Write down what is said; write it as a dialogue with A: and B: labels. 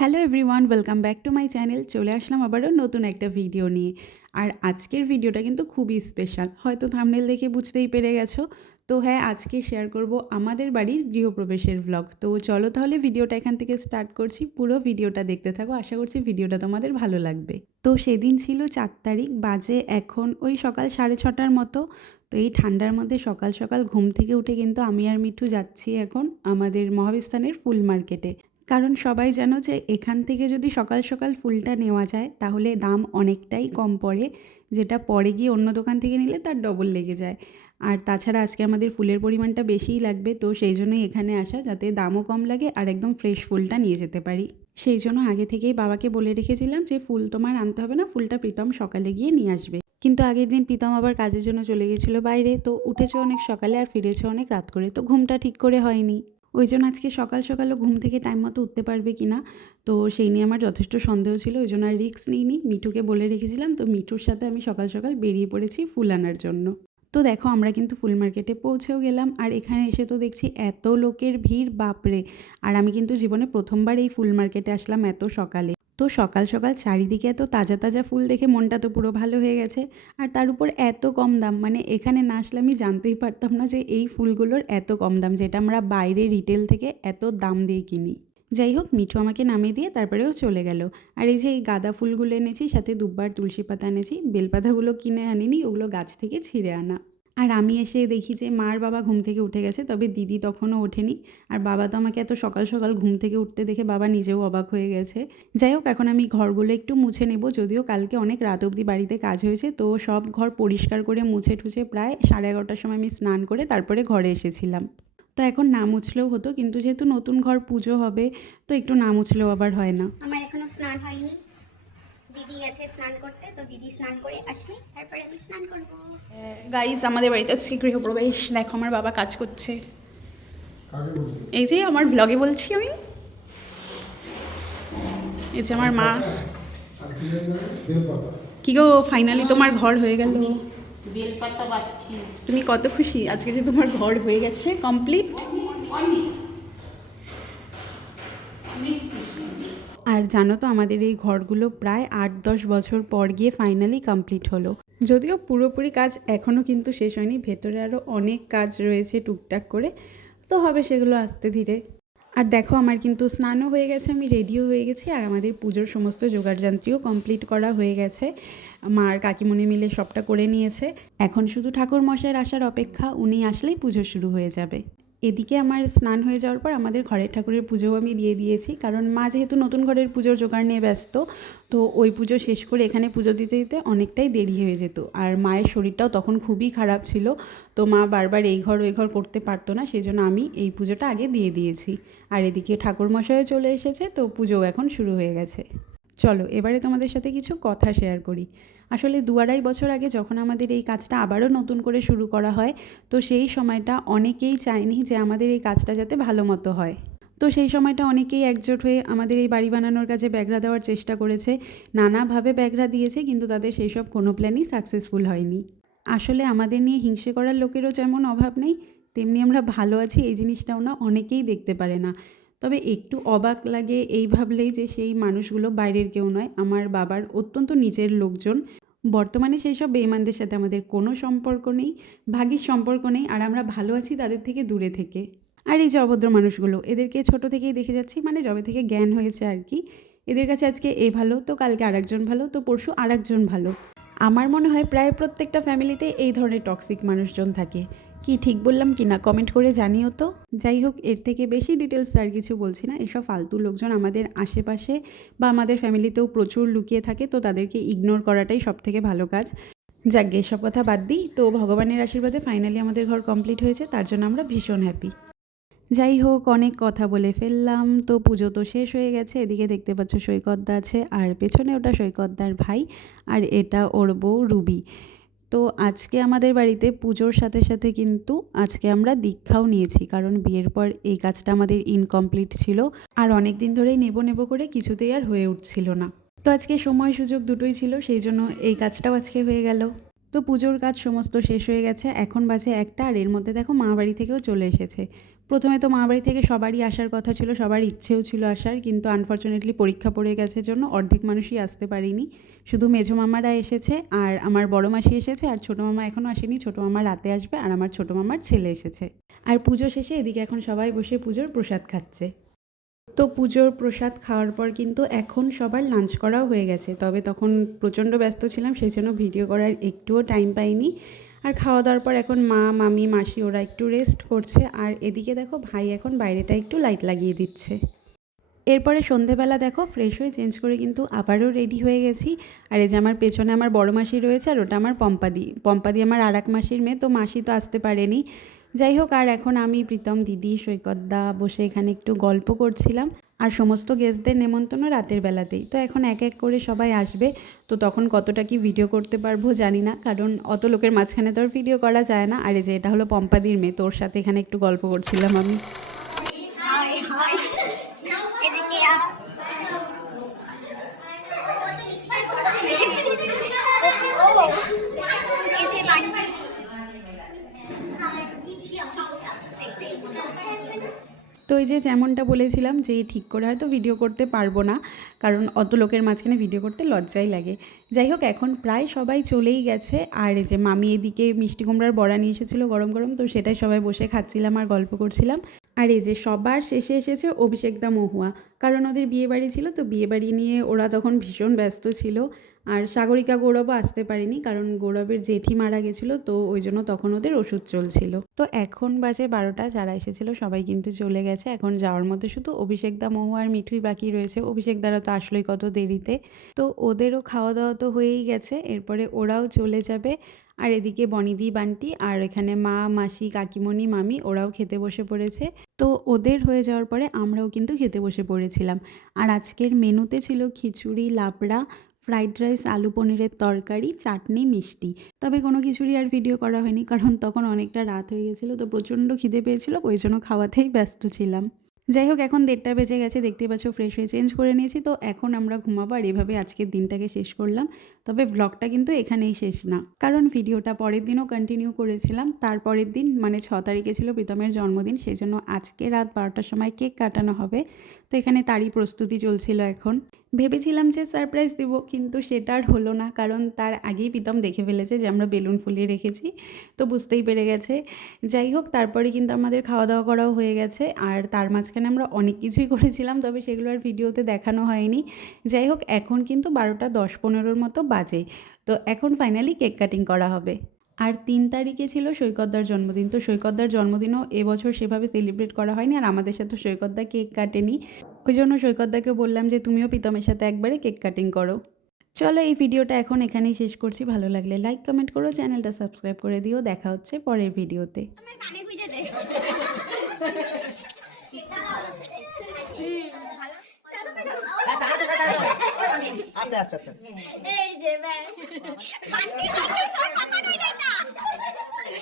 A: Hello everyone, welcome back to my channel. চলে আসলাম আবারও নতুন একটা ভিডিও নিয়ে। আর আজকের ভিডিওটা কিন্তু খুবই স্পেশাল। হয়তো থামনেল দেখে বুঝতেই পেরে গেছো। তো হ্যাঁ আজকে শেয়ার করব আমাদের বাড়ির গৃহপ্রবেশের ভ্লগ তো চলো তাহলে ভিডিওটা এখান থেকে স্টার্ট করছি। পুরো ভিডিওটা দেখতে থাকো। আশা করছি ভিডিওটা তোমাদের ভালো লাগবে। তো সেদিন ছিল চার তারিখ, বাজে এখন ওই সকাল সাড়ে ছটার মতো। তো এই ঠান্ডার মধ্যে সকাল সকাল ঘুম থেকে উঠে কিন্তু আমি আর মিঠু যাচ্ছি এখন আমাদের মহাবিস্তানের ফুল মার্কেটে। কারণ সবাই জানো যে এখান থেকে যদি সকাল সকাল ফুলটা নেওয়া যায়, তাহলে দাম অনেকটাই কম পড়ে। যেটা পরে গিয়ে অন্য দোকান থেকে নিলে তার ডবল লেগে যায়। আর তাছাড়া আজকে আমাদের ফুলের পরিমাণটা বেশিই লাগবে, তো সেই জন্যই এখানে আসা, যাতে দামও কম লাগে আর একদম ফ্রেশ ফুলটা নিয়ে যেতে পারি। সেই জন্য আগে থেকেই বাবাকে বলে রেখেছিলাম যে, ফুল তোমার আনতে হবে না, ফুলটা প্রীতম সকালে গিয়ে নিয়ে আসবে। কিন্তু আগের দিন প্রীতম আবার কাজের জন্য চলে গেছিল বাইরে, তো উঠেছে অনেক সকালে আর ফিরেছে অনেক রাত করে, তো ঘুমটা ঠিক করে হয়নি। ওই জন্য আজকে সকাল সকালও ঘুম থেকে টাইম মতো উঠতে পারবে কি না তো সেই নিয়ে আমার যথেষ্ট সন্দেহ ছিল, ওই জন্য আর রিক্স নিইনি। মিঠুকে বলে রেখেছিলাম, তো মিঠুর সাথে আমি সকাল সকাল বেরিয়ে পড়েছি ফুল আনার জন্য। তো দেখো, আমরা কিন্তু ফুল মার্কেটে পৌঁছেও গেলাম, আর এখানে এসে তো দেখছি এত লোকের ভিড়, বাপরে! আর আমি কিন্তু জীবনে প্রথমবার এই ফুল মার্কেটে আসলাম এত সকালে। তো সকাল সকাল চারিদিকে এত তাজা তাজা ফুল দেখে মনটা তো পুরো ভালো হয়ে গেছে। আর তার উপর এত কম দাম মানে এখানে না আসলে আমি জানতেই পারতাম না যে এই ফুলগুলোর এত কম দাম, যেটা আমরা বাইরে রিটেল থেকে এত দাম দিয়ে কিনি। যাই হোক, মিঠু আমাকে নামিয়ে দিয়ে তারপরেও চলে গেল। আর এই যে এই গাঁদা ফুলগুলো এনেছি, সাথে দুবার তুলসী পাতা এনেছি, বেলপাতাগুলো কিনে আনিনি, ওগুলো গাছ থেকে ছিঁড়ে আনা। আর আমি এসে দেখি যে মার বাবা ঘুম থেকে উঠে গেছে, তবে দিদি তখনও ওঠেনি। আর বাবা তো আমাকে এত সকাল সকাল ঘুম থেকে উঠতে দেখে বাবা নিজেও অবাক হয়ে গেছে। যাই হোক, এখন আমি ঘরগুলো একটু মুছে নেব, যদিও কালকে অনেক রাত অবধি বাড়িতে কাজ হয়েছে, তো সব ঘর পরিষ্কার করে মুছে টুছে প্রায় সাড়ে এগারোটার সময় আমি স্নান করে তারপরে ঘরে এসেছিলাম। তো এখন না মুছলেও হতো, কিন্তু যেহেতু নতুন ঘর পুজো হবে, তো একটু না মুছলেও আবার হয় না।
B: আমার এখনও স্নান হয়নি। দিদি গেছে স্নান করতে তো দিদি স্নান করে আসলে তারপরে আমি স্নান করব।
A: গাইজ আমাদের বাড়িতে আজকে গৃহপ্রবেশ। দেখো আমার বাবা কাজ করছে। এই যে আমার ব্লগে বলছি আমি। এই যে আমার মা।
C: কি
A: গো ফাইনালি তোমার ঘর হয়ে গেল। তুমি কত খুশি? আজকে যে তোমার ঘর হয়ে গেছে কমপ্লিট আর জানো তো আমাদের এই ঘরগুলো প্রায় আট দশ বছর পর গিয়ে ফাইনালি কমপ্লিট হলো। যদিও পুরোপুরি কাজ এখনও কিন্তু শেষ হয়নি, ভেতরে আরও অনেক কাজ রয়েছে টুকটাক করে, তো হবে সেগুলো আস্তে ধীরে। আর দেখো আমার কিন্তু স্নানও হয়ে গেছে, আমি রেডিও হয়ে গেছি, আর আমাদের পুজোর সমস্ত জোগাড়যন্ত্রীও কমপ্লিট করা হয়ে গেছে। মার কাকিমণি মিলে সবটা করে নিয়েছে। এখন শুধু ঠাকুর মশাইয়ের আসার অপেক্ষা, উনি আসলেই পুজো শুরু হয়ে যাবে। এদিকে আমার স্নান হয়ে যাওয়ার পর আমাদের ঘরের ঠাকুরের পুজোও আমি দিয়ে দিয়েছি। কারণ মা যেহেতু নতুন ঘরের পুজোর জোগাড় নিয়ে ব্যস্ত, তো ওই পুজো শেষ করে এখানে পুজো দিতে দিতে অনেকটাই দেরি হয়ে যেত। আর মায়ের শরীরটাও তখন খুবই খারাপ ছিল, তো মা বারবার এই ঘর ওই ঘর করতে পারতো না, সেই জন্য আমি এই পুজোটা আগে দিয়ে দিয়েছি। আর এদিকে ঠাকুরমশাইও চলে এসেছে, তো পুজোও এখন শুরু হয়ে গেছে। চলো, এবারে তোমাদের সাথে কিছু কথা শেয়ার করি। আসলে দু আড়াই বছর আগে যখন আমাদের এই কাজটা আবারও নতুন করে শুরু করা হয়, তো সেই সময়টা অনেকেই চায়নি যে আমাদের এই কাজটা যাতে ভালো মতো হয়। তো সেই সময়টা অনেকেই একজোট হয়ে আমাদের এই বাড়ি বানানোর কাজে ব্যাগরা দেওয়ার চেষ্টা করেছে, নানাভাবে ব্যাগরা দিয়েছে, কিন্তু তাদের সেই সব কোনো প্ল্যানই সাকসেসফুল হয়নি। আসলে আমাদের নিয়ে হিংসে করার লোকেরও যেমন অভাব নেই, তেমনি আমরা ভালো আছি, এই জিনিসটাও না অনেকেই দেখতে পারে না। তবে একটু অবাক লাগে এই ভাবলেই যে সেই মানুষগুলো বাইরের কেউ নয়, আমার বাবার অত্যন্ত নিজের লোকজন। বর্তমানে সেই সব বেইমানদের সাথে আমাদের কোনো সম্পর্ক নেই ভাগির সম্পর্ক নেই, আর আমরা ভালো আছি তাদের থেকে দূরে থেকে। আর এই যে অভদ্র মানুষগুলো, এদেরকে ছোট থেকেই দেখে যাচ্ছি মানে যবে থেকে জ্ঞান হয়েছে আর কি। এদের কাছে আজকে এ ভালো, তো কালকে আরেকজন ভালো, তো পরশু আরেকজন ভালো। আমার মনে হয় প্রায় প্রত্যেকটা ফ্যামিলিতে এই ধরনের টক্সিক মানুষজন থাকে। কি ঠিক বললাম কি না কমেন্ট করে জানিও তো। যাই হোক, এর থেকে বেশি ডিটেলস আর কিছু বলছি না। এসব ফালতু লোকজন আমাদের আশেপাশে বা আমাদের ফ্যামিলিতেও প্রচুর লুকিয়ে থাকে, তো তাদেরকে ইগনোর করাটাই সব থেকে ভালো কাজ। যাক গে এসব কথা বাদ দিই। তো ভগবানের আশীর্বাদে ফাইনালি আমাদের ঘর কমপ্লিট হয়েছে, তার জন্য আমরা ভীষণ হ্যাপি যাই হোক, অনেক কথা বলে ফেললাম। তো পুজো তো শেষ হয়ে গেছে, এদিকে দেখতে পাচ্ছ সৈকতদা আছে, আর পেছনে ওটা সৈকতদার ভাই, আর এটা ওর বউ রুবি। তো আজকে আমাদের বাড়িতে পুজোর সাথে সাথে কিন্তু আজকে আমরা দীক্ষাও নিয়েছি, কারণ বিয়ের পর এই কাজটা আমাদের ইনকমপ্লিট ছিল। আর অনেক দিন ধরেই নেব নেব করে কিছুতেই আর হয়ে উঠছিল না। তো আজকে সময় সুযোগ দুটোই ছিল, সেই জন্য এই কাজটাও আজকে হয়ে গেল। তো পুজোর কাজ সমস্ত শেষ হয়ে গেছে, এখন বাজে একটা আর এর মধ্যে দেখো মা বাড়ি থেকেও চলে এসেছে। প্রথমে তো মা বাড়ি থেকে সবারই আসার কথা ছিল, সবার ইচ্ছেও ছিল আসার, কিন্তু আনফর্চুনেটলি পরীক্ষা পড়ে গেছে জন্য অর্ধেক মানুষই আসতে পারিনি। শুধু মেজো মামারা এসেছে আর আমার বড় মাসি এসেছে আর ছোটো মামা এখনও আসেনি, ছোটো মামা রাতে আসবে আর আমার ছোটো মামার ছেলে এসেছে। আর পুজো শেষে এদিকে এখন সবাই বসে পুজোর প্রসাদ খাচ্ছে। তো পুজোর প্রসাদ খাওয়ার পর কিন্তু এখন সবার লাঞ্চ করাও হয়ে গেছে। তবে তখন প্রচণ্ড ব্যস্ত ছিলাম, সেই জন্য ভিডিও করার একটুও টাইম পাইনি। আর খাওয়া দাওয়ার পর এখন মা, মামি, মাসি ওরা একটু রেস্ট করছে। আর এদিকে দেখো ভাই এখন বাইরেটা একটু লাইট লাগিয়ে দিচ্ছে। এরপরে সন্ধেবেলা দেখো ফ্রেশ হয়ে চেঞ্জ করে কিন্তু আবারও রেডি হয়ে গেছি। আর এই যে আমার পেছনে আমার বড় মাসি রয়েছে আর ওটা আমার পম্পাদি। পম্পাদি আমার আর এক মাসির মেয়ে, তো মাসি তো আসতে পারেনি। যাই হোক আর এখন আমি প্রীতম দিদি সৈকতদা বসে এখানে একটু গল্প করছিলাম আর সমস্ত গেস্টদের নেমন্তন্ন রাতের বেলাতেই তো এখন এক এক করে সবাই আসবে তো তখন কতটা কি ভিডিও করতে পারব জানি না কারণ অত লোকের মাঝখানে তো আর ভিডিও করা যায় না আর এই যে এটা হলো পম্পাদির মেয়ে তোর সাথে এখানে একটু গল্প করছিলাম আমি
B: হাই হাই এই যে কে আপ এই যে বাড়ি
A: তো এই যে যেমনটা বলেছিলাম যে ঠিক করে হয়তো ভিডিও করতে পারব না, কারণ অত লোকের মাঝখানে ভিডিও করতে লজ্জাই লাগে। যাই হোক, এখন প্রায় সবাই চলেই গেছে। আর এই যে মামি এদিকে মিষ্টি কুমড়ার বড়া নিয়ে এসেছিল গরম গরম, তো সেটাই সবাই বসে খাচ্ছিলাম আর গল্প করছিলাম। আর এই যে সবার শেষে এসেছে অভিষেকদা মহুয়া। কারণ ওদের বিয়ে বাড়ি ছিল, তো বিয়ে বাড়ি নিয়ে ওরা তখন ভীষণ ব্যস্ত ছিল। আর সাগরিকা গৌরবও আসতে পারেনি, কারণ গৌরবের জেঠি মারা গেছিল, তো ওই জন্য তখন ওদের ওষুধ চলছিল। তো এখন বাজে বারোটা, যারা এসেছিল সবাই কিন্তু চলে গেছে। এখন যাওয়ার মধ্যে শুধু অভিষেক দা মহু আর মিঠুই বাকি রয়েছে। অভিষেক দ্বারা তো আসলোই কত দেরিতে। তো ওদেরও খাওয়া দাওয়া তো হয়েই গেছে, এরপরে ওরাও চলে যাবে। আর এদিকে বনিদি, বান্টি আর এখানে মা, মাসি, কাকিমণি, মামি ওরাও খেতে বসে পড়েছে। তো ওদের হয়ে যাওয়ার পরে আমরাও কিন্তু খেতে বসে পড়েছিলাম। আর আজকের মেনুতে ছিল খিচুড়ি লাপড়া ফ্রাইড রাইস, আলু পনিরের তরকারি, চাটনি, মিষ্টি। তবে কোনো কিছুরই আর ভিডিও করা হয়নি, কারণ তখন অনেকটা রাত হয়ে গেছিল, তো প্রচণ্ড খিদে পেয়েছিল, ওই জন্য খাওয়াতেই ব্যস্ত ছিলাম। যাই হোক, এখন দেড়টা বেজে গেছে দেখতে পাচ্ছ ফ্রেশ হয়ে চেঞ্জ করে নিয়েছি। তো এখন আমরা ঘুমাবো আর এভাবে আজকের দিনটাকে শেষ করলাম। তবে ব্লগটা কিন্তু এখানেই শেষ না। কারণ ভিডিওটা পরের দিনও কন্টিনিউ করেছিলাম। তারপরের দিন মানে ছ তারিখে ছিল প্রীতমের জন্মদিন সেই জন্য আজকে রাত বারোটার সময় কেক কাটানো হবে। তো এখানে তারই প্রস্তুতি চলছিল এখন। ভেবেছিলাম যে সারপ্রাইজ দেবো, কিন্তু সেটা আর হলো না। কারণ তার আগেই প্রীতম দেখে ফেলেছে যে আমরা বেলুন ফুলিয়ে রেখেছি, তো বুঝতেই পেরে গেছে। যাই হোক, তারপরে কিন্তু আমাদের খাওয়া দাওয়া করাও হয়ে গেছে, আর তার মাঝখানে আমরা অনেক কিছুই করেছিলাম, তবে সেগুলো আর ভিডিওতে দেখানো হয়নি। যাই হোক, এখন কিন্তু বারোটা দশ পনেরোর মতো বাজে, তো এখন ফাইনালি কেক কাটিং করা হবে। আর তিন তারিখে ছিল সৈকতদার জন্মদিন। তো সৈকতদার জন্মদিনও এবছর সেভাবে সেলিব্রেট করা হয়নি আর আমাদের সাথে সৈকতদা কেক কাটেনি। ওই জন্য সৈকতদাকে বললাম যে তুমিও প্রীতমের সাথে একবারে কেক কাটিং করো। চলো এই ভিডিওটা এখন এখানেই শেষ করছি। ভালো লাগলে লাইক কমেন্ট করো চ্যানেলটা সাবস্ক্রাইব করে দিও। দেখা হচ্ছে পরের ভিডিওতে।
D: আস্তে আস্তে আস্তে।
B: এই যে Me.